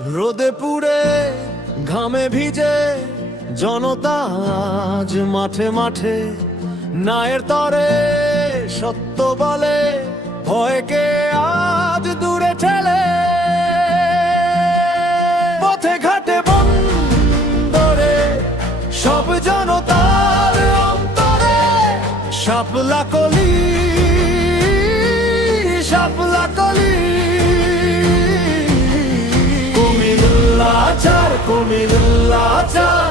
রোদে পুড়ে ঘামে ভিজে জনতা আজ মাঠে মাঠে, ন্যায়ের তরে সত্য বলে ভয়কে আজ দূরে ঠেলে। পথে ঘাটে বন্দরে সব জনতার অন্তরে শাপলা কলি, শাপলা কলি। কুমিল্লাচার, কুমিল্লাচার,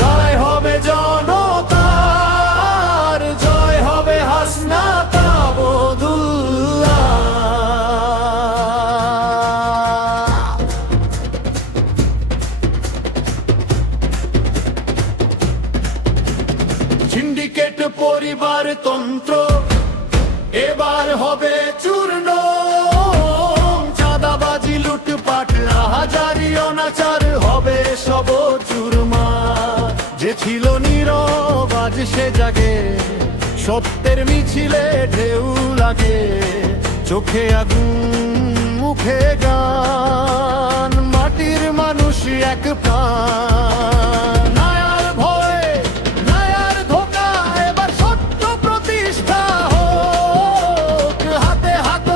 রায় হবে জনতার, জয় হবে হাসনাত আবদুল্লাহ। সিন্ডিকেট পরিবারতন্ত্র এবার হবে চূর্ণ, চাঁদাবাজি লুটপাট রাহাজারি অনাচার হবে সব চুরমার। যে ছিল নীরব আজ সে জাগে, সত্যের মিছিলে ঢেউ লাগে, চোখে আগুন মুখে গান, মাটির মানুষ এক প্রাণ। নায়ার ভয়ে নায়ার ধোকা এবার সত্য প্রতিষ্ঠা হোক, হাতে হাত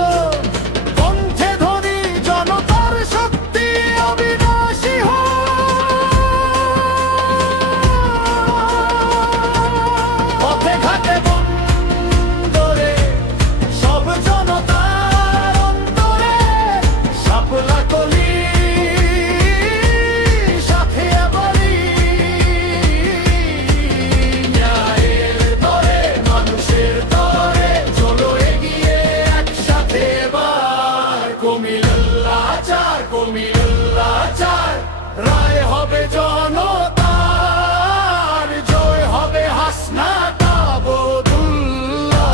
কণ্ঠে ধ্বনি জনতার শক্তি অবিনাশী হোক। পথে ঘাটে বন্দরে সব জনতার অন্তরে শাপলা কলি, সাথে বলি ন্যায়ের তরে মানুষের তরে চলো এগিয়ে একসাথে এবার। কুমিল্লাচার, কুমিল্লাচার, রায় হবে জনতার, জয় হবে হাসনাত আবদুল্লাহ।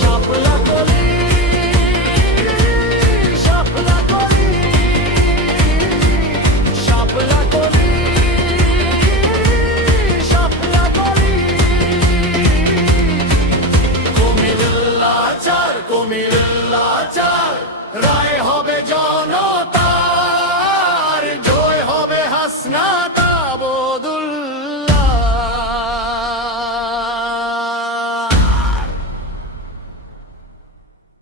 শাপলা কলি, শাপলা কলি, শাপলা কলি, শাপলা কলি। কুমিল্লাচার, কুমিল্লাচার, রায় হবে